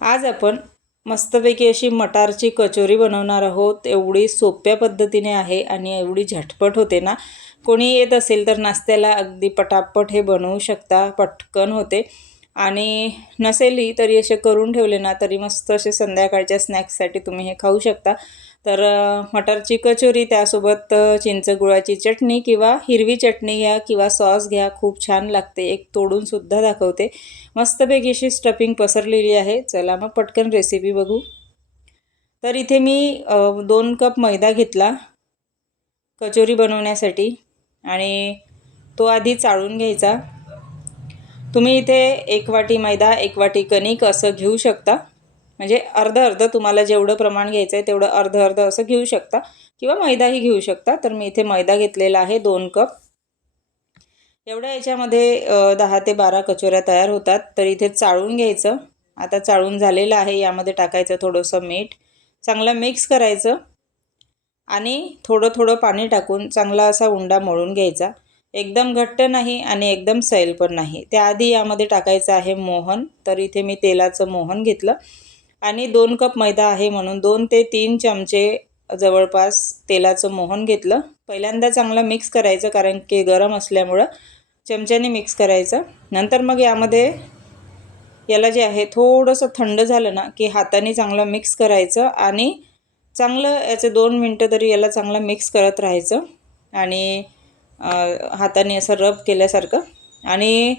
आज आपण मस्तपैकी अशी मटारची कचोरी बनवणार आहोत. एवढी सोप्या पद्धतीने आहे आणि एवढी झटपट होते ना. कोणी येत असेल तर नाश्त्याला अगदी पटापट हे बनवू शकता पटकन होते. आणि नसेलही तरी असे करून ठेवले ना तरी मस्त असे संध्याकाळच्या स्नॅक्ससाठी तुम्ही हे खाऊ शकता. तर मटरची कचोरी त्यासोबत चिंचगुळाची चिंच गुळाची चटणी किंवा हिरवी चटणी घ्या किंवा सॉस घ्या खूप छान लागते. एक तोडूनसुद्धा दाखवते. मस्तपैकी अशी स्टफिंग पसरलेली आहे. चला मग पटकन रेसिपी बघू. तर इथे मी दोन कप मैदा घेतला कचोरी बनवण्यासाठी आणि तो आधी चाळून घ्यायचा. तुम्ही इथे एक वाटी मैदा एक वाटी कणिक असं घेऊ शकता. म्हणजे अर्ध अर्ध तुम्हाला जेवढं प्रमाण घ्यायचं आहे तेवढं अर्ध अर्ध असं घेऊ शकता. किंवा मैदाही घेऊ शकता. तर मी इथे मैदा घेतलेला आहे दोन कप. एवढ्या याच्यामध्ये दहा ते बारा कचोऱ्या तयार होतात. तर इथे चाळून घ्यायचं. आता चाळून झालेलं आहे. यामध्ये टाकायचं थोडंसं मीठ. चांगलं मिक्स करायचं. आणि थोडं थोडं पाणी टाकून चांगला असा उंडा मळून घ्यायचा. एकदम घट्ट नाही आणि एकदम सैल पण नाही. त्याआधी यामध्ये टाकायचं आहे मोहन. तर इथे मी तेलाचं मोहन घेतलं. आणि दोन कप मैदा आहे म्हणून दोन ते तीन चमचे जवळपास तेलाचं मोहन घेतलं. पहिल्यांदा चांगलं मिक्स करायचं कारण की गरम असल्यामुळं चमच्याने मिक्स करायचं. नंतर मग यामध्ये याला जे आहे थोडंसं थंड झालं ना की हाताने चांगलं मिक्स करायचं आणि चांगलं याचे दोन मिनटं तरी याला चांगलं मिक्स करत राहायचं. आणि हाताने असं रब केल्यासारखं. आणि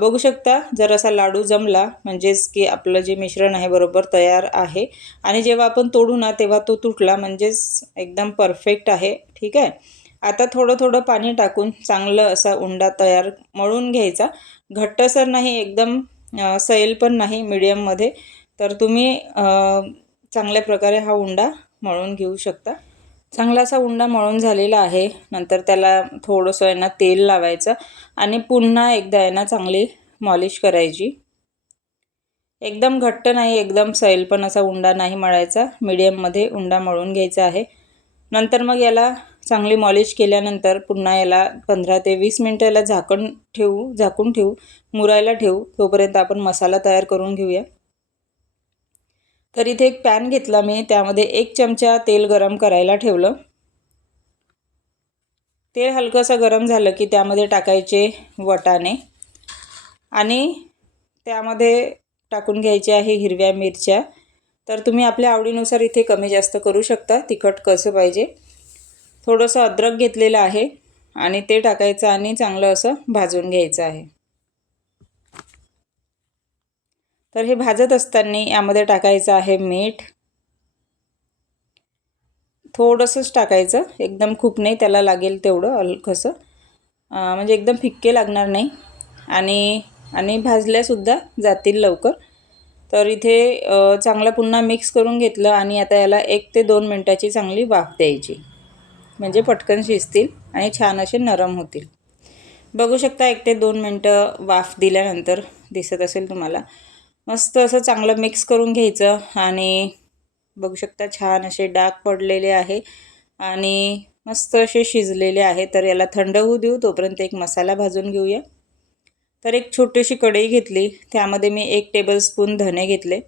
बघू शकता जर असा लाडू जमला म्हणजेच की आपलं जे मिश्रण आहे बरोबर तयार आहे. आणि जेव्हा आपण तोडू ना तेव्हा तो तुटला म्हणजेच एकदम परफेक्ट आहे. ठीक आहे? आता थोडं थोडं पाणी टाकून चांगलं असा उंडा तयार मळून घ्यायचा. घट्टसर नाही एकदम सैल पण नाही मिडियममध्ये. तर तुम्ही चांगल्या प्रकारे हा उंडा मळून घेऊ शकता. चांगला असा उंडा मळून झालेला आहे. नंतर त्याला थोडंसं आहे ना तेल लावायचं आणि पुन्हा एकदा आहे ना चांगली मॉलिश करायची. एकदम घट्ट नाही एकदम सैल पण असा उंडा नाही मळायचा. मिडियममध्ये उंडा मळून घ्यायचा आहे. नंतर मग याला चांगली मॉलिश केल्यानंतर पुन्हा याला पंधरा ते वीस मिनटं याला झाकण ठेवू झाकून ठेवू मुरायला ठेवू. तोपर्यंत आपण मसाला तयार करून घेऊया. तर इथे एक पॅन घेतला मी. त्यामध्ये एक चमचा तेल गरम करायला ठेवलं. तेल हलकंसं गरम झालं की त्यामध्ये टाकायचे वटाणे. आणि त्यामध्ये टाकून घ्यायचे आहे हिरव्या मिरच्या. तर तुम्ही आपल्या आवडीनुसार इथे कमी जास्त करू शकता. तिखट कसं पाहिजे. थोडंसं अद्रक घेतलेलं आहे. आणि ते टाकायचं आणि चांगलं असं भाजून घ्यायचं आहे. तर हे भाजत असताना यामध्ये टाकायचं आहे मीठ. थोडंसंच टाकायचं. एकदम खूप नाही त्याला लागेल तेवढं अलखसं म्हणजे एकदम फिक्के लागणार नाही. आणि आणि भाजल्यासुद्धा जातील लवकर. तर इथे चांगलं पुन्हा मिक्स करून घेतलं आणि आता याला एक ते दोन मिनटाची चांगली वाफ द्यायची. म्हणजे पटकन शिजतील आणि छान असे नरम होतील. बघू शकता एक ते दोन मिनटं वाफ दिल्यानंतर दिसत असेल तुम्हाला. मस्त असं चांगलं मिक्स करून घ्यायचं. आणि बघू शकता छान असे डाग पडलेले आहे. आणि मस्त असे शिजलेले आहे. तर याला थंड होऊ देऊ. तोपर्यंत एक मसाला भाजून घेऊया. तर एक छोटीशी कढई घेतली. त्यामध्ये मी एक टेबलस्पून धने घेतले.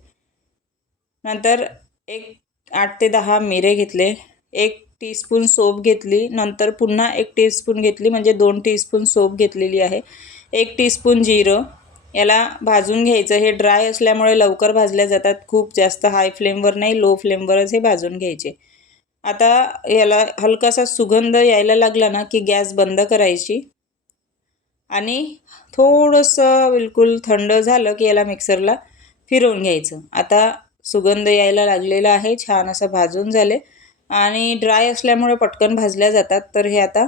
नंतर एक आठ ते दहा मिरे घेतले. एक टीस्पून सोप घेतली. नंतर पुन्हा एक टीस्पून घेतली. म्हणजे दोन टीस्पून सोप घेतलेली आहे. एक टीस्पून जिरं. याला भाजून घ्यायचं. हे ड्राय असल्यामुळे लवकर भाजल्या जातात. खूप जास्त हाय फ्लेमवर नाही लो फ्लेमवरच हे भाजून घ्यायचे. आता याला हलकासा सुगंध यायला लागला ना की गॅस बंद करायची. आणि थोडंसं बिलकुल थंड झालं की याला मिक्सरला फिरवून घ्यायचं. आता सुगंध यायला लागलेला आहे. छान असं भाजून झाले. आणि ड्राय असल्यामुळे पटकन भाजल्या जातात. तर हे आता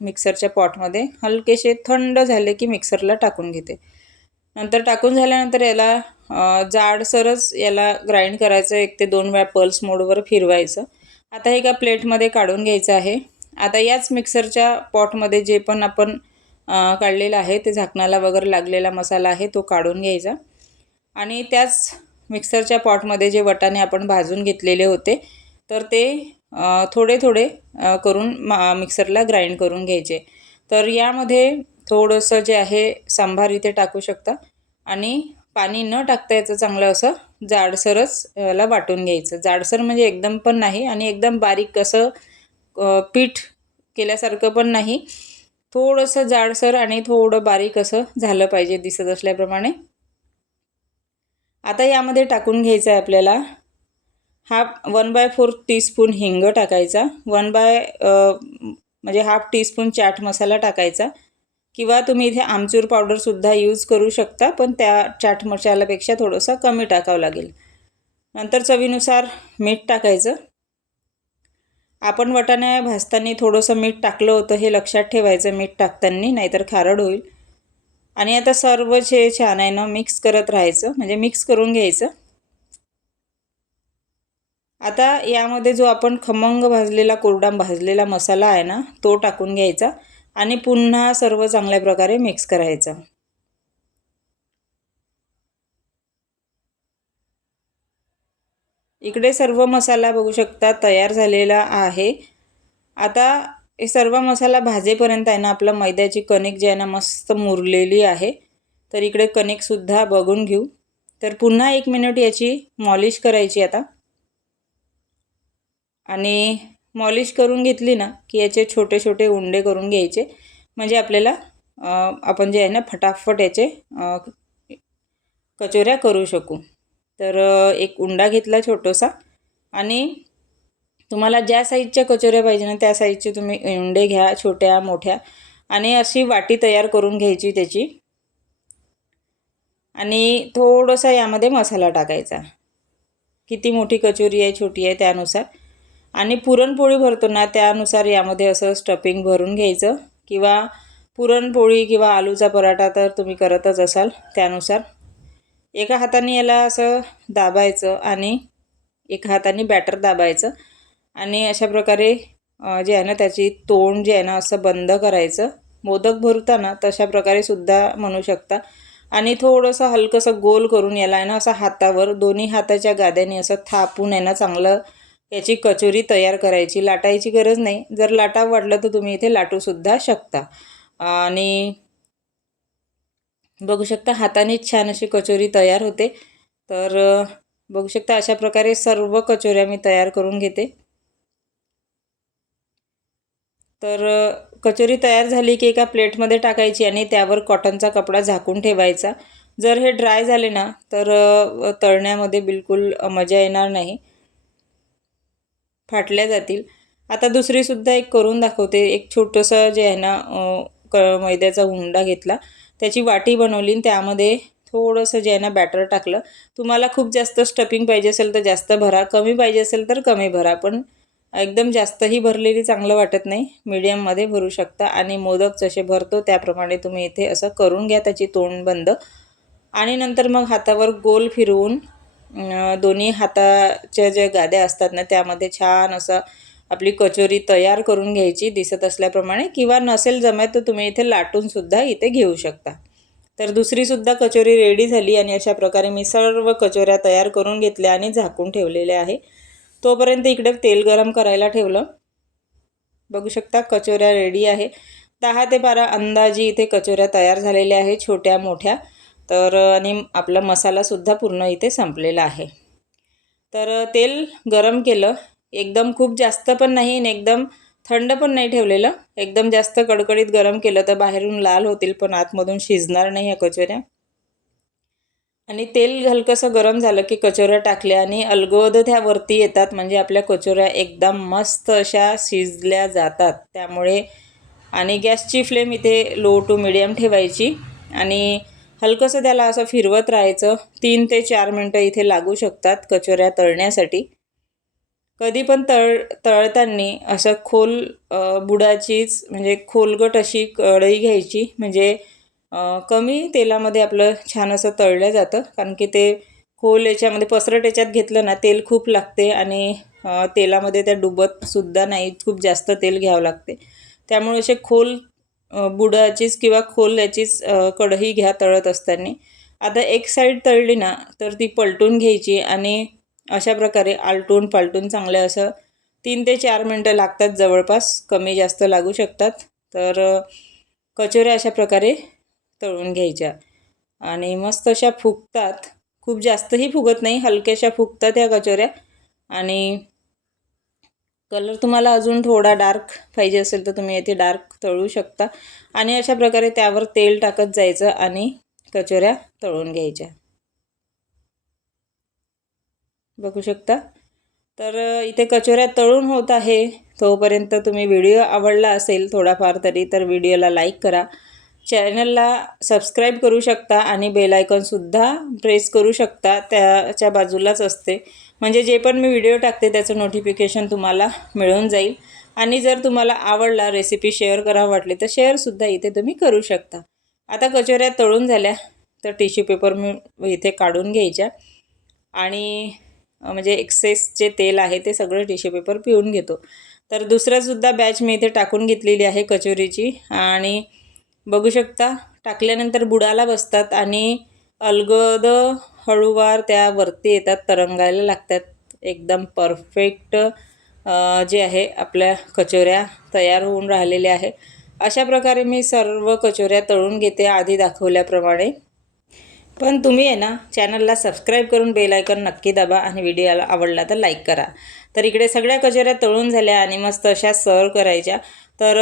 मिक्सरच्या पॉटमध्ये. हलकेसे थंड झाले की मिक्सरला टाकून घेते. नंतर टाकून झाल्यानंतर याला जाडसरच याला ग्राइंड करायचं एक ते दोन वेळा पल्स मोडवर फिरवायचं. आता हे एका प्लेटमध्ये काढून घ्यायचं आहे. आता याच मिक्सरच्या पॉटमध्ये जे पण आपण काढलेलं आहे ते झाकणाला वगैरे लागलेला मसाला आहे तो काढून घ्यायचा. आणि त्याच मिक्सरच्या पॉटमध्ये जे वटाणे आपण भाजून घेतलेले होते तर ते थोडे थोडे करून मा मिक्सरला ग्राइंड करून घ्यायचे. तर यामध्ये थोडंसं जे आहे सांभार इथे टाकू शकता. आणि पाणी न टाकता याचं चांगलं असं जाडसरच याला वाटून घ्यायचं. जाडसर म्हणजे एकदम पण नाही आणि एकदम बारीक असं पीठ केल्यासारखं पण नाही. थोडंसं जाडसर आणि थोडं बारीक असं झालं पाहिजे दिसत असल्याप्रमाणे. आता यामध्ये टाकून घ्यायचं आहे आपल्याला half one by fourth teaspoon हिंग टाकायचा. वन बाय म्हणजे हाफ टीस्पून चाट मसाला टाकायचा. किंवा तुम्ही इथे आमचूर पावडरसुद्धा यूज करू शकता पण त्या चाट मसाल्यापेक्षा थोडंसं कमी टाकावं लागेल. नंतर चवीनुसार मीठ टाकायचं. आपण वटाणे भाजताना थोडंसं मीठ टाकलं होतं हे लक्षात ठेवायचं मीठ टाकताना नाहीतर खारड होईल. आणि आता सर्व जे छान आहे ना मिक्स करत राहायचं. म्हणजे मिक्स करून घ्यायचं. आता यामध्ये जो आपण खमंग भाजलेला कोरडा भाजलेला मसाला आहे ना तो टाकून घ्यायचा आणि पुन्हा सर्व चांगल्या प्रकारे मिक्स करायचं. इकडे सर्व मसाला बघू शकता तयार झालेला आहे. आता हे सर्व मसाला भाजेपर्यंत आहे ना आपला मैद्याची कणिक जी आहे ना मस्त मुरलेली आहे. तर इकडे कणिकसुद्धा बघून घेऊ. तर पुन्हा एक मिनिट याची मॉलिश करायची आता. आणि मॉलिश करून घेतली ना की याचे छोटे छोटे उंडे करून घ्यायचे. म्हणजे आपल्याला आपण जे आहे ना फटाफट याचे कचोऱ्या करू शकू. तर एक उंडा घेतला छोटासा आणि तुम्हाला ज्या साईजच्या कचोऱ्या पाहिजे ना त्या साईजचे तुम्ही उंडे घ्या छोट्या मोठ्या आणि अशी वाटी तयार करून घ्यायची त्याची. आणि थोडंसं यामध्ये मसाला टाकायचा. किती मोठी कचोरी आहे छोटी आहे त्यानुसार. आणि पुरणपोळी भरतो ना त्यानुसार यामध्ये असं स्टफिंग भरून घ्यायचं. किंवा पुरणपोळी किंवा आलूचा पराठा तर तुम्ही करतच असाल त्यानुसार. एका हाताने याला असं दाबायचं आणि एका हाताने बॅटर दाबायचं. आणि अशा प्रकारे जे आहे ना त्याची तोंड जे आहे ना असं बंद करायचं. मोदक भरताना तशा प्रकारे सुद्धा म्हणू शकता. आणि थोडंसं हलकंसं गोल करून याला आहे ना असं हातावर दोन्ही हाताच्या गाद्याने असं थापून आहे ना चांगलं याची कचोरी तयार करायची लाटायची गरज नाही. जर लाटा वाटलं तर तुम्ही इथे लाटूसुद्धा शकता. आणि बघू शकता हातानेच छान अशी कचोरी तयार होते. तर बघू शकता अशा प्रकारे सर्व कचोऱ्या मी तयार करून घेते. तर कचोरी तयार झाली की एका प्लेटमध्ये टाकायची आणि त्यावर कॉटनचा कपडा झाकून ठेवायचा. जर हे ड्राय झाले ना तर तळण्यामध्ये बिलकुल मजा येणार नाही. फाटल्या जातील. आता दुसरीसुद्धा एक करून दाखवते. एक छोटंसं जे आहे ना क मैद्याचा हुंडा घेतला. त्याची वाटी बनवली आणि त्यामध्ये थोडंसं जे आहे ना बॅटर टाकलं. तुम्हाला खूप जास्त स्टफिंग पाहिजे असेल तर जास्त भरा. कमी पाहिजे असेल तर कमी भरा. पण एकदम जास्तही भरलेली चांगलं वाटत नाही. मीडियममध्ये भरू शकता. आणि मोदक जसे भरतो त्याप्रमाणे तुम्ही इथे असं करून घ्या. त्याची तोंड बंद. आणि नंतर मग हातावर गोल फिरवून दोन्ही हाताच्या ज्या गाद्या असतात ना त्यामध्ये छान असं आपली कचोरी तयार करून घ्यायची दिसत असल्याप्रमाणे किंवा नसेल जमत तर तुम्ही इथे लाटूनसुद्धा इथे घेऊ शकता. तर दुसरीसुद्धा कचोरी रेडी झाली आणि अशा प्रकारे मी सर्व कचोऱ्या तयार करून घेतल्या आणि झाकून ठेवलेल्या आहे. तोपर्यंत इकडे तेल गरम करायला ठेवलं. बघू शकता कचोऱ्या रेडी आहे. दहा ते बारा अंदाजी इथे कचोऱ्या तयार झालेल्या आहे छोट्या मोठ्या. तर आणि आपला मसालासुद्धा पूर्ण इथे संपलेला आहे. तर तेल गरम केलं. एकदम खूप जास्त पण नाही आणि एकदम थंड पण नाही ठेवलेलं. एकदम जास्त कडकडीत गरम केलं तर बाहेरून लाल होतील पण आतमधून शिजणार नाही ह्या कचोऱ्या. आणि तेल हलकंसं गरम झालं की कचोऱ्या टाकल्या आणि अलगोद त्या वरती येतात. म्हणजे आपल्या कचोऱ्या एकदम मस्त अशा शिजल्या जातात. त्यामुळे आणि गॅसची फ्लेम इथे लो टू मिडियम ठेवायची. आणि हलकंसं त्याला असं फिरवत राहायचं. तीन ते चार मिनटं इथे लागू शकतात कचोऱ्या तळण्यासाठी. कधी पण तळ तळताना असं खोल बुडाचीच म्हणजे खोलगट अशी कढई घ्यायची. म्हणजे कमी तेलामध्ये आपलं छान असं तळलं जातं. कारण की ते खोल याच्यामध्ये पसरट याच्यात घेतलं ना तेल खूप लागते आणि तेलामध्ये त्या डुबतसुद्धा नाही. खूप जास्त तेल घ्यावं लागते. त्यामुळे असे खोल बुडाचीच किंवा खोल याचीच कढई घ्या तळत असताना. आता एक साईड तळली ना तर ती पलटून घ्यायची आणि अशा प्रकारे आलटून पालटून चांगले असं तीन ते चार मिनटं लागतात जवळपास. कमी जास्त लागू शकतात. तर कचोऱ्या अशा प्रकारे तळून घ्यायच्या. आणि मस्त अशा फुगतात. खूप जास्तही फुगत नाही हलक्याशा फुगतात ह्या कचोऱ्या. आणि कलर तुम्हाला अजून थोडा डार्क पाहिजे असेल तर तुम्ही येथे डार्क तळू शकता. आणि अशा प्रकारे त्यावर तेल टाकत जायचं आणि कचोऱ्या तळून घ्यायच्या. बघू शकता? तर इथे कचोऱ्या तळून होत आहे. तोपर्यंत तुम्ही व्हिडिओ आवडला असेल थोडाफार तरी तर व्हिडिओला लाईक करा. चॅनलला सबस्क्राईब करू शकता आणि बेलायकॉनसुद्धा प्रेस करू शकता. त्याच्या बाजूलाच असते. म्हणजे जे पण मी व्हिडिओ टाकते त्याचं नोटिफिकेशन तुम्हाला मिळून जाईल. आणि जर तुम्हाला आवडला रेसिपी शेअर करा वाटली तर शेअरसुद्धा इथे तुम्ही करू शकता. आता कचोऱ्या तळून झाल्या तर टिश्यू पेपर मी इथे काढून घ्यायच्या. आणि म्हणजे एक्सेस जे तेल आहे ते सगळं टिश्यू पेपर पिऊन घेतो. तर दुसरासुद्धा बॅच मी इथे टाकून घेतलेली आहे कचोरीची. आणि बघू शकता टाकल्यानंतर बुडाला बसतात आणि अलगद हळूवार त्या वरती येतात तरंगायला लागतात. एकदम परफेक्ट जे आहे आपल्या कचोऱ्या तयार होऊन राहिलेल्या आहे. अशा प्रकारे मी सर्व कचोऱ्या तळून घेते आधी दाखवल्याप्रमाणे. पण तुम्ही आहे ना चॅनलला सबस्क्राईब करून बेल आयकन नक्की दाबा आणि व्हिडिओला आवडला तर लाईक करा. तर इकडे सगळ्या कचोऱ्या तळून झाल्या आणि मस्त अशा सर्व करायच्या. तर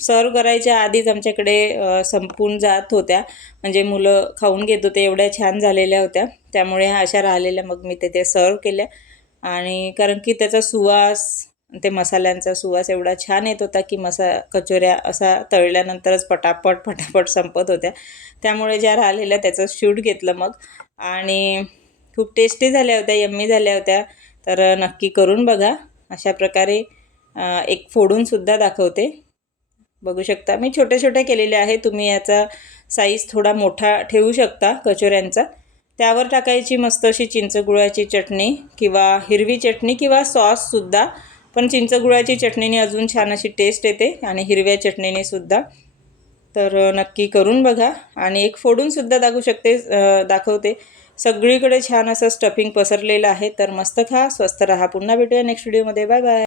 सर्व करायच्या आधीच आमच्याकडे संपून जात होत्या. म्हणजे मुलं खाऊन घेत होते एवढ्या छान झालेल्या होत्या. त्यामुळे अशा राहिलेल्या मग मी ते ते सर्व केल्या. आणि कारण की त्याचा सुवास ते मसाल्यांचा सुवास एवढा छान येत होता की मसा कचोऱ्या असा तळल्यानंतरच पटापट पटापट संपत होत्या. त्यामुळे ज्या राहिलेल्या त्याचं शूट घेतलं मग. आणि खूप टेस्टी झाल्या होत्या यम्मी झाल्या होत्या. तर नक्की करून बघा. अशा प्रकारे एक फोडूनसुद्धा दाखवते. बघू शकता मी छोट्या छोट्या केलेल्या आहे तुम्ही याचा साईज थोडा मोठा ठेवू शकता कचोऱ्यांचा. त्यावर टाकायची मस्त अशी चिंचगुळाची चटणी किंवा हिरवी चटणी किंवा सॉससुद्धा पण चिंचगुळाची चटणीने अजून छान अशी टेस्ट येते आणि हिरव्या चटणीने सुद्धा. तर नक्की करून बघा आणि एक फोडूनसुद्धा दाखवू शकते दाखवते. सगळीकडे छान असं स्टफिंग पसरलेलं आहे तर मस्त खा स्वस्त राहा. पुन्हा भेटूया नेक्स्ट व्हिडिओमध्ये बाय बाय